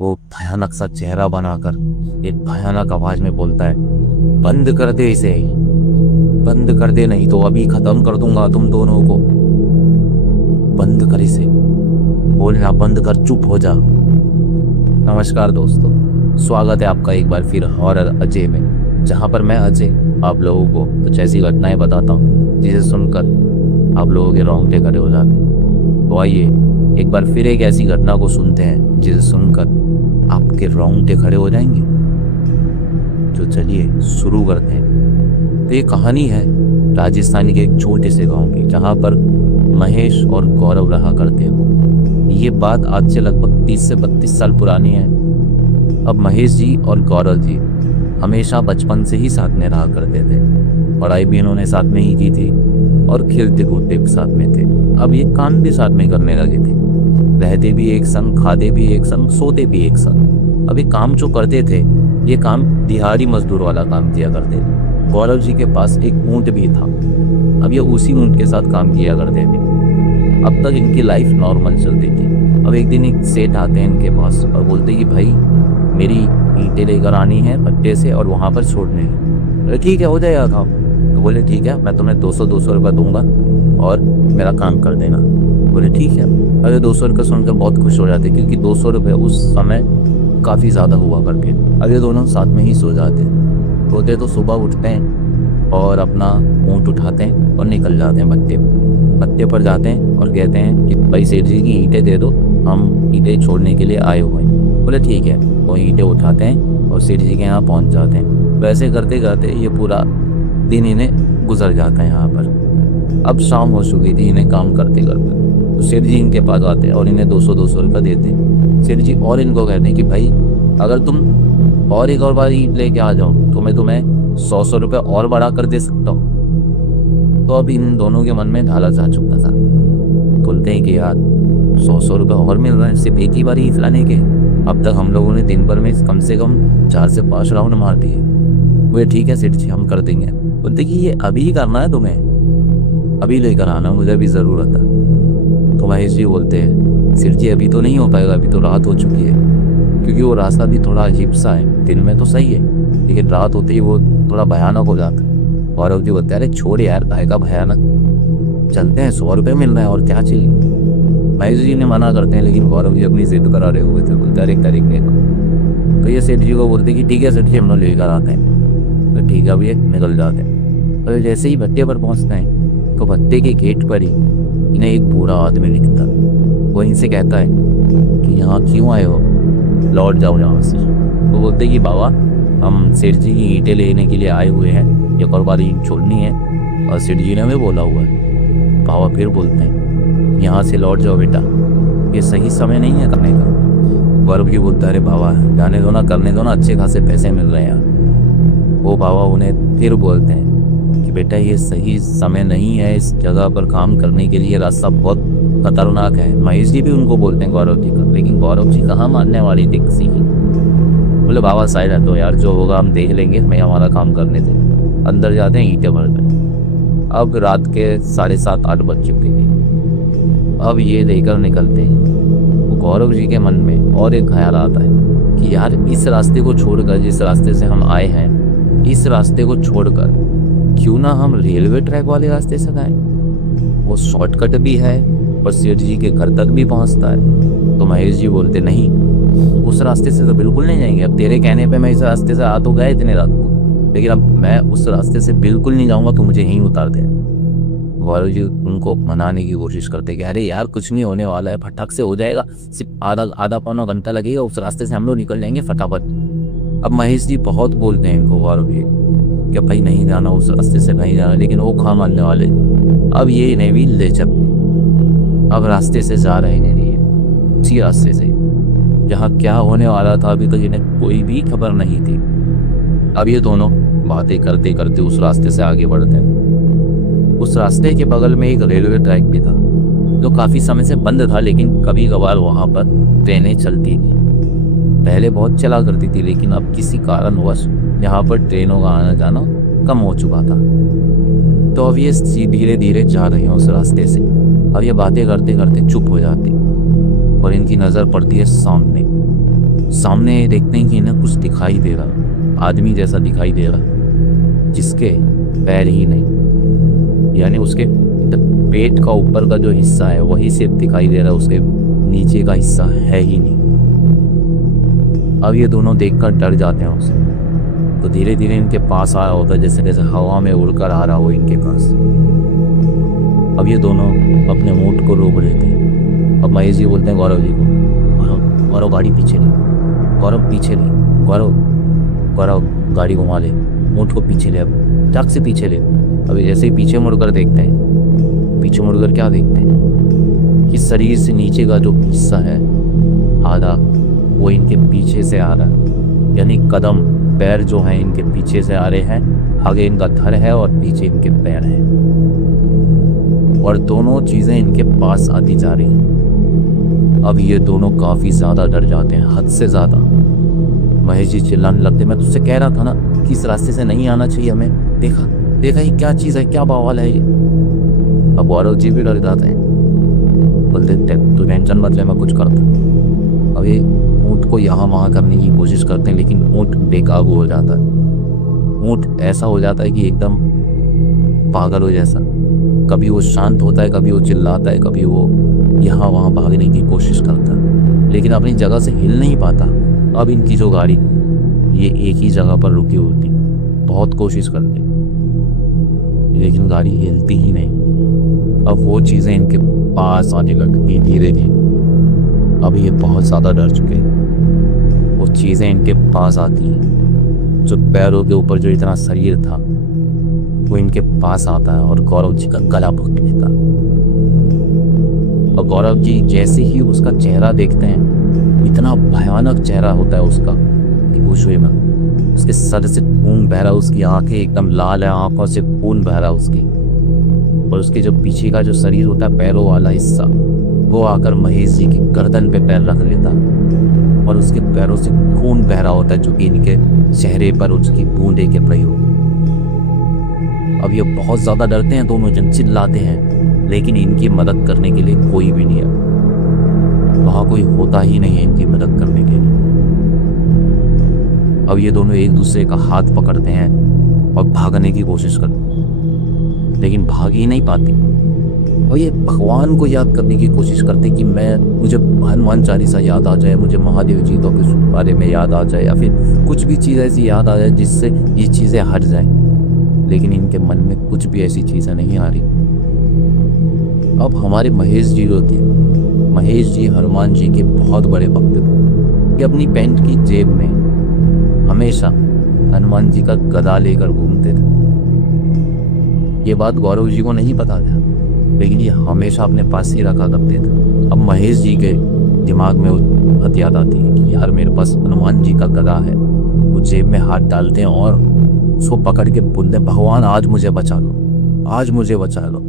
वो भयानक सा चेहरा बनाकर एक भयानक आवाज में बोलता है, बंद कर दे इसे, बंद कर दे, नहीं तो अभी खत्म कर दूंगा तुम दोनों को। बंद कर इसे, बोलना बंद कर, चुप हो जा। नमस्कार दोस्तों, स्वागत है आपका एक बार फिर हॉरर अजय में, जहां पर मैं अजय आप लोगों को कुछ ऐसी घटनाएं बताता हूं जिसे सुनकर आप लोगों के रोंगटे खड़े हो जाते हैं। तो आइए एक बार फिर एक ऐसी घटना को सुनते हैं जिसे सुनकर आपके रोंगटे खड़े हो जाएंगे। तो चलिए शुरू करते हैं। तो ये कहानी है राजस्थान के एक छोटे से गांव की, जहां पर महेश और गौरव रहा करते हो। ये बात आज से लगभग 30 से 32 साल पुरानी है। अब महेश जी और गौरव जी हमेशा बचपन से ही साथ में रहा करते थे। पढ़ाई भी इन्होंने साथ में ही की थी और खेलते कूदते भी साथ में थे। अब ये काम भी साथ में करने लगे थे, रहते भी एक संग, खाते भी एक संग, सोते भी एक संग। अब ये काम जो करते थे, ये काम दिहाड़ी मजदूर वाला काम किया करते थे। गौरव जी के पास एक ऊंट भी था। अब ये उसी ऊंट के साथ काम किया करते थे। अब तक इनकी लाइफ नॉर्मल चलती थी। अब एक दिन एक सेठ आते हैं इनके पास और बोलते हैं कि भाई मेरी ईंटें लेकर आनी है पट्टे से और वहाँ पर छोड़ने हैं। बोले ठीक है, हो जाएगा काम। तो बोले ठीक है, मैं तुम्हें 200 रुपये दूंगा और मेरा काम कर देना। बोले ठीक है। अरे 200 रुपये सुनकर बहुत खुश हो जाते, क्योंकि 200 रुपये उस समय काफ़ी ज़्यादा हुआ करके। अरे दोनों साथ में ही सो जाते। होते तो सुबह उठते हैं और अपना ऊँट उठाते हैं और निकल जाते हैं पत्ते पर जाते हैं और कहते हैं कि भाई सेठ जी की ईंटें दे दो, हम ईंटें छोड़ने के लिए आए हुए हैं। बोले ठीक है। वो ईंटें उठाते हैं और सेठ जी के यहाँ पहुँच जाते हैं। वैसे करते करते ये पूरा दिन इन्हें गुजर जाता है यहाँ पर। अब शाम हो चुकी थी इन्हें काम करते करते। तो सेठ जी इनके पास आते हैं और इन्हें 200 रुपये देते हैं। सेठ जी और इनको कहते हैं कि भाई अगर तुम और एक और बार ईंट लेके आ जाओ तो मैं तुम्हें 100 रुपये और बढ़ा कर दे सकता हूँ। तो अब इन दोनों के मन में लालच आ चुका था। बोलते हैं कि यार 100 रुपये और मिल रहा है सिर्फ एक ही बार ईंट लाने के। अब तक हम लोगों ने दिन भर में कम से कम 4 से 5 राउंड मार दिए। वो ठीक है सेठ जी, हम कर देंगे। बोलते कि ये अभी ही करना है तुम्हें, अभी लेकर आना, मुझे भी ज़रूरत है। तो महेश जी बोलते हैं सेठ जी अभी तो नहीं हो पाएगा, अभी तो रात हो चुकी है। क्योंकि वो रास्ता भी थोड़ा अजीब सा है, दिन में तो सही है लेकिन रात होते ही वो थोड़ा भयानक हो जाता है। गौरव जी बोलते हैं अरे छोड़ यार, काय का भयानक, चलते हैं, 100 रुपये मिल रहा है और क्या चाहिए। महेश जी ने मना करते हैं लेकिन गौरव जी अपनी जिद करा रहे हुए थे। बोलते एक तारीख में। तो ये सेठ जी को बोलते कि ठीक है सेठ जी, हम लोग लेकर आते हैं। तो ठीक है, अब ये निकल जाते हैं। और जैसे ही भट्टे पर पहुंचते हैं तो भट्टे के गेट पर ही इन्हें एक बूढ़ा आदमी दिखता। वो इनसे कहता है कि यहाँ क्यों आए हो, लौट जाओ यहाँ से। वो बोलते कि बाबा हम सेठ जी की ईंटें लेने के लिए आए हुए हैं, एक और बार ईंट छोड़नी है और सेठ जी ने हमें बोला हुआ है। बाबा फिर बोलते हैं यहाँ से लौट जाओ बेटा, ये सही समय नहीं है करने का। गौरव जी बोलता है अरे बाबा जाने दो ना, करने दो ना, अच्छे खासे पैसे मिल रहे हैं यार। वो बाबा उन्हें फिर बोलते हैं कि बेटा ये सही समय नहीं है इस जगह पर काम करने के लिए, रास्ता बहुत खतरनाक है। महेश जी भी उनको बोलते हैं गौरव जी का, लेकिन गौरव जी कहाँ मानने वाली थी किसी की। बोले बाबा साइड है तो यार, जो होगा हम देख लेंगे, हमें हमारा काम करने थे। अंदर जाते हैं, ईंटें भरते हैं। अब रात के 7:30-8 बज चुके थे। अब ये लेकर निकलते हैं। गौरव जी के मन में और एक ख्याल आता है कि यार इस रास्ते को छोड़कर, जिस रास्ते से हम आए हैं, इस रास्ते को छोड़कर क्यों ना हम रेलवे ट्रैक वाले रास्ते से जाएं। वो शॉर्टकट भी है और सेठ जी के घर तक भी पहुंचता है। तो महेश जी बोलते नहीं, उस रास्ते से तो बिल्कुल नहीं जाएंगे। अब तेरे कहने पे मैं इस रास्ते से आ तो गए इतने रात को, लेकिन अब मैं उस रास्ते से बिल्कुल नहीं जाऊंगा, तो मुझे यहीं उतार दे। गौरव जी उनको मनाने की कोशिश करते कि अरे यार कुछ नहीं होने वाला है, फटाक से हो जाएगा, सिर्फ आधा पौना घंटा लगेगा, उस रास्ते से हम लोग निकल जाएंगे फटाफट। अब महेश जी बहुत बोलते हैं इनको, गौरव जी कि भाई नहीं जाना उस रास्ते से, नहीं जाना, लेकिन वो खा मानने वाले। अब ये इन्हें भी ले चलते, अब रास्ते से जा रहे नहीं, उसी रास्ते से जहाँ क्या होने वाला था अभी तक इन्हें कोई भी खबर नहीं थी। अब ये दोनों बातें करते करते उस रास्ते से आगे बढ़ते हैं। उस रास्ते के बगल में एक रेलवे ट्रैक भी था जो काफ़ी समय से बंद था, लेकिन कभी कभार वहाँ पर ट्रेनें चलती थी। पहले बहुत चला करती थी, लेकिन अब किसी कारणवश यहाँ पर ट्रेनों का आना जाना कम हो चुका था। तो अब ये धीरे धीरे जा रहे हैं उस रास्ते से। अब ये बातें करते करते चुप हो जाती और इनकी नज़र पड़ती है सामने। सामने देखते हैं कि इन्हें कुछ दिखाई दे रहा, आदमी जैसा दिखाई दे रहा, जिसके पैर ही नहीं, यानी उसके पेट का ऊपर का जो हिस्सा है वही सिर्फ दिखाई दे रहा है, उसके नीचे का हिस्सा है ही नहीं। अब ये दोनों देखकर डर जाते हैं उससे, तो धीरे धीरे इनके पास आ रहा होता है, जैसे जैसे हवा में उड़कर आ रहा हो इनके पास। अब ये दोनों अपने मूड को रोक लेते हैं। अब महेश जी बोलते हैं गौरव जी को, गौरव गौरव गाड़ी पीछे ले, गौरव पीछे ले, गौरव गौरव गाड़ी घुमा ले, ऊँट को पीछे ले, अब टक से पीछे ले। अभी जैसे ही पीछे मुड़कर देखते हैं, पीछे मुड़कर क्या देखते हैं कि शरीर से नीचे का जो हिस्सा है आधा, वो इनके पीछे से आ रहा है, यानी कदम पैर जो हैं इनके पीछे से आ रहे हैं, आगे इनका धड़ है और पीछे इनके पैर हैं, और दोनों चीज़ें इनके पास आती जा रही हैं। अब ये दोनों काफ़ी ज़्यादा डर जाते हैं, हद से ज़्यादा। महेश जी चिल्लाने लगते, मैं तुझसे कह रहा था ना कि इस रास्ते से नहीं आना चाहिए हमें, देखा देखा ये क्या चीज़ है, क्या बवाल है ये। अब गौरव जी भी डर जाते हैं, बोलते तू टेंशन मत ले, मैं कुछ करता। अब ये ऊँट को यहाँ वहाँ करने की कोशिश करते हैं, लेकिन ऊँट बेकाबू हो जाता है। ऊँट ऐसा हो जाता है कि एकदम पागल हो जैसा, कभी वो शांत होता है, कभी वो चिल्लाता है, कभी वो यहाँ वहाँ भागने की कोशिश करता है, लेकिन अपनी जगह से हिल नहीं पाता। अब इनकी जो गाड़ी ये एक ही जगह पर रुकी होती, बहुत कोशिश करते लेकिन गाड़ी हिलती ही नहीं। अब वो चीज़ें इनके पास आने लगती धीरे धीरे। अब ये बहुत ज़्यादा डर चुके हैं, वो चीज़ें इनके पास आती हैं, जो पैरों के ऊपर जो इतना शरीर था वो इनके पास आता है और गौरव जी का गला पकड़ लेता। और गौरव जी जैसे ही उसका चेहरा देखते हैं, इतना भयानक चेहरा होता है उसका कि पूछिए मत। उसके सर से खून बह रहा, उसकी आंखें एकदम लाल है, आंखों से खून बह रहा उसकी, और उसके जो पीछे का जो शरीर होता है पैरों वाला हिस्सा, वो आकर महेश जी की गर्दन पे पैर रख लेता और उसके पैरों से खून बह रहा होता है, जो कि इनके चेहरे पर उसकी बूंदे के प्रयोग। अब ये बहुत ज़्यादा डरते हैं, दोनों जन चिल्लाते हैं, लेकिन इनकी मदद करने के लिए कोई भी नहीं है, वहाँ कोई होता ही नहीं है इनकी मदद करने के लिए। अब ये दोनों एक दूसरे का हाथ पकड़ते हैं और भागने की कोशिश करते हैं, लेकिन भाग ही नहीं पाते। और ये भगवान को याद करने की कोशिश करते कि मुझे हनुमान चालीसा याद आ जाए, मुझे महादेव जी तो के बारे में याद आ जाए, या फिर कुछ भी चीज़ ऐसी याद आ जाए जिससे ये चीज़ें हट जाएं, लेकिन इनके मन में कुछ भी ऐसी चीज़ें नहीं आ रही। अब हमारे महेश जी होते हैं, महेश जी हनुमान जी के बहुत बड़े भक्त थे, कि अपनी पैंट की जेब में हमेशा हनुमान जी का गदा लेकर घूमते थे। ये बात गौरव जी को नहीं पता था, लेकिन ये हमेशा अपने पास ही रखा करते थे। अब महेश जी के दिमाग में वो बात याद आती है कि यार मेरे पास हनुमान जी का गदा है। वो जेब में हाथ डालते हैं और उसको पकड़ के बोलते हैं, भगवान आज मुझे बचा लो, आज मुझे बचा लो,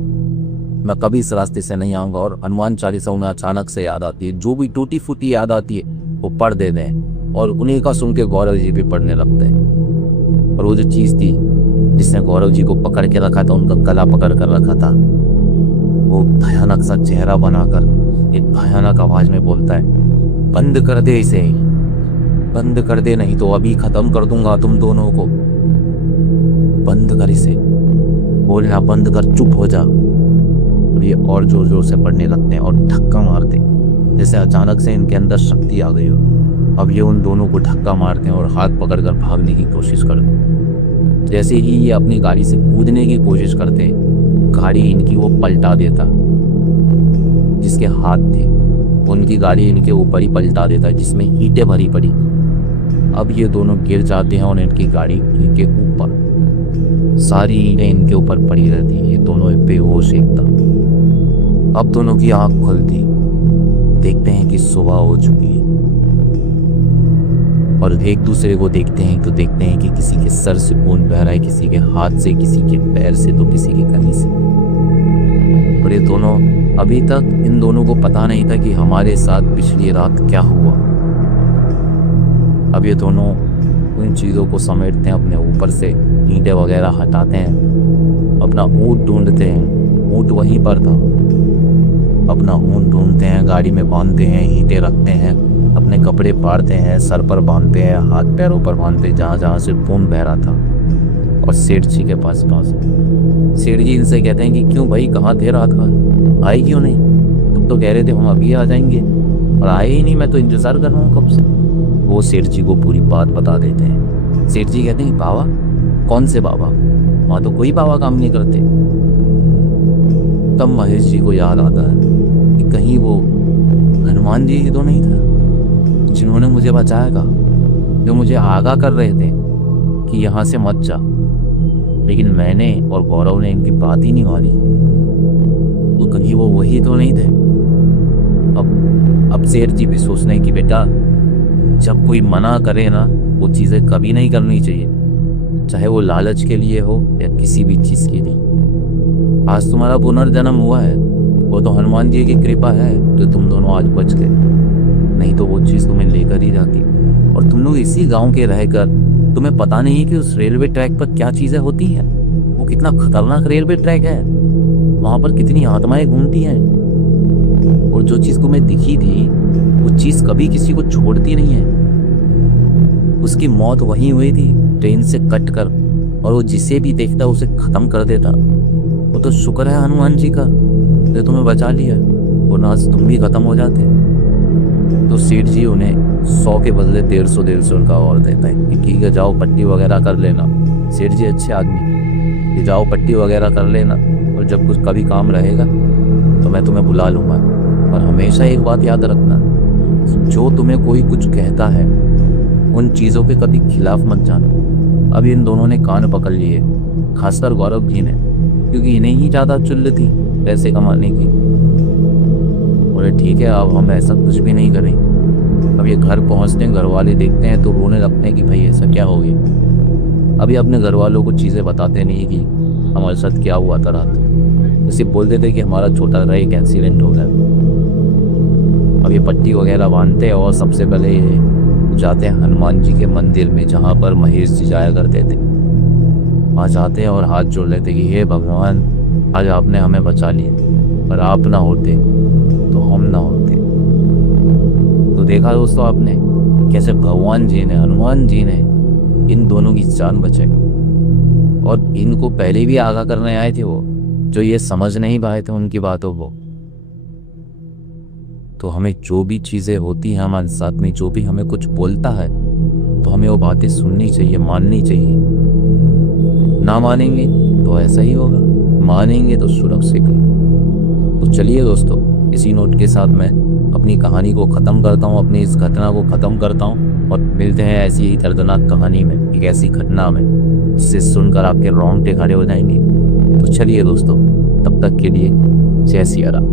मैं कभी इस रास्ते से नहीं आऊँगा। और हनुमान चालीसा उन्हें अचानक से याद आती है, जो भी टूटी फूटी याद आती है वो पढ़ देते हैं, और उन्हीं का सुन के गौरव जी भी पढ़ने लगते हैं। और वो जो चीज़ थी जिसने गौरव जी को पकड़ के रखा था, उनका गला पकड़ कर रखा था, वो भयानक सा चेहरा बनाकर एक भयानक आवाज में बोलता है, बंद कर दे इसे, बंद कर दे, नहीं तो अभी खत्म कर दूंगा तुम दोनों को, बंद कर इसे, बोलना बंद कर, चुप हो जा। ये और जोर जोर से पढ़ने लगते हैं और धक्का मारते हैं, जैसे अचानक से इनके अंदर शक्ति आ गई हो। अब ये उन दोनों को धक्का मारते हैं और हाथ पकड़कर भागने की कोशिश करते हैं। जैसे ही ये अपनी गाड़ी से कूदने की कोशिश करते हैं, गाड़ी इनकी वो पलटा देता, जिसके हाथ थे उनकी गाड़ी इनके ऊपर ही पलटा देता है, जिसमें ईंटें भरी पड़ी। अब ये दोनों गिर जाते हैं और इनकी गाड़ी इनके ऊपर, सारी ईंटें इनके ऊपर पड़ी रहती है। ये दोनों बेहोश एकदम। अब दोनों की आंख खुलती, देखते हैं कि सुबह हो चुकी है, और एक दूसरे को देखते हैं तो देखते हैं कि किसी के सर से खून बह रहा है, किसी के हाथ से, किसी के पैर से, तो किसी के कहीं से। और ये दोनों, अभी तक इन दोनों को पता नहीं था कि हमारे साथ पिछली रात क्या हुआ। अब ये दोनों उन चीज़ों को समेटते हैं, अपने ऊपर से ईंटें वगैरह हटाते हैं, अपना ऊँट ढूंढते हैं, ऊँट वहीं पर था, अपना ऊँट ढूंढते हैं, गाड़ी में बांधते हैं, ईंटें रखते हैं अपने कपड़े फाड़ते हैं, सर पर बांधते हैं, हाथ पैरों पर बांधते, जहाँ जहाँ से खून बह रहा था, और सेठ जी के पास पहुंचे। सेठ जी इनसे कहते हैं कि क्यों भाई, कहाँ थे रात भर, आए क्यों नहीं? तुम तो कह रहे थे हम अभी आ जाएंगे, और आए ही नहीं, मैं तो इंतजार कर रहा हूँ कब से। वो सेठ जी को पूरी बात बता देते हैं। सेठ जी कहते हैं बाबा? कौन से बाबा? वहाँ तो कोई बाबा काम नहीं करते। तब महेश जी को याद आता है कि कहीं वो हनुमान जी ही तो नहीं था जिन्होंने मुझे बचाया था, जो मुझे आगाह कर रहे थे कि यहाँ से मत जा, लेकिन मैंने और गौरव ने इनकी बात ही नहीं मानी। तो कहीं वो वही तो नहीं थे? अब सेठ जी भी सोचने हैं कि बेटा, जब कोई मना करे ना, वो चीज़ें कभी नहीं करनी चाहिए, चाहे वो लालच के लिए हो या किसी भी चीज़ के लिए। आज तुम्हारा पुनर्जन्म हुआ है, वो तो हनुमान जी की कृपा है जो तुम दोनों आज बच गए, नहीं तो वो चीज़ तुम्हें लेकर ही जाती। और तुम लोग इसी गांव के रहकर तुम्हें पता नहीं है कि उस रेलवे ट्रैक पर क्या चीज़ें होती हैं। वो कितना खतरनाक रेलवे ट्रैक है, वहाँ पर कितनी आत्माएं घूमती हैं, और जो चीज़ तुम्हें दिखी थी वो चीज़ कभी किसी को छोड़ती नहीं है। उसकी मौत वहीं हुई थी, ट्रेन से कट कर, और वो जिसे भी देखता उसे खत्म कर देता। वो तो शुक्र है हनुमान जी का जो तुम्हें बचा लिया, वरना आज तुम भी खत्म हो जाते। तो सेठ जी उन्हें 100 के बदले 150 का और देता है कि ठीक है, जाओ पट्टी वगैरह कर लेना। सेठ जी अच्छे आदमी, ये जाओ पट्टी वगैरह कर लेना, और जब कुछ कभी काम रहेगा तो मैं तुम्हें बुला लूँगा। और हमेशा एक बात याद रखना, जो तुम्हें कोई कुछ कहता है उन चीज़ों के कभी खिलाफ मत जाना। अब इन दोनों ने कान पकड़ लिए, खासकर गौरव जी ने, क्योंकि इन्हें ही ज़्यादा चुल्ल थी पैसे कमाने की। बोले ठीक है, अब हम ऐसा कुछ भी नहीं करेंगे। अब ये घर पहुंचते हैं, घर वाले देखते हैं तो रोने लगते हैं कि भाई ऐसा क्या हो गया। अभी अपने घर वालों को चीज़ें बताते नहीं कि हमारे साथ क्या हुआ था रात, सिर्फ बोल देते कि हमारा छोटा सा एक एक्सीडेंट हो गया। अब ये पट्टी वगैरह बांधते हैं और सबसे पहले ये जाते हैं हनुमान जी के मंदिर में, जहाँ पर महेश जी जाया करते थे। वहाँ जाते हैं और हाथ जोड़ लेते कि हे भगवान, आज आपने हमें बचा लिया, पर आप ना होते तो हम ना होते। तो देखा दोस्तों आपने कैसे भगवान जी ने, हनुमान जी ने इन दोनों की जान बचाई, और इनको पहले भी आगाह करने आए थे वो, जो ये समझ नहीं पाए थे उनकी बातों को। तो हमें जो भी चीज़ें होती हैं हमारे साथ में, जो भी हमें कुछ बोलता है, तो हमें वो बातें सुननी चाहिए, माननी चाहिए। ना मानेंगे तो ऐसा ही होगा, मानेंगे तो सुरक्षित है। तो चलिए दोस्तों, इसी नोट के साथ मैं अपनी कहानी को ख़त्म करता हूँ, अपनी इस घटना को ख़त्म करता हूँ, और मिलते हैं ऐसी ही दर्दनाक कहानी में, एक ऐसी घटना में जिसे सुनकर आपके रोंगटे खड़े हो जाएंगे। तो चलिए दोस्तों, तब तक के लिए जय सिया राम।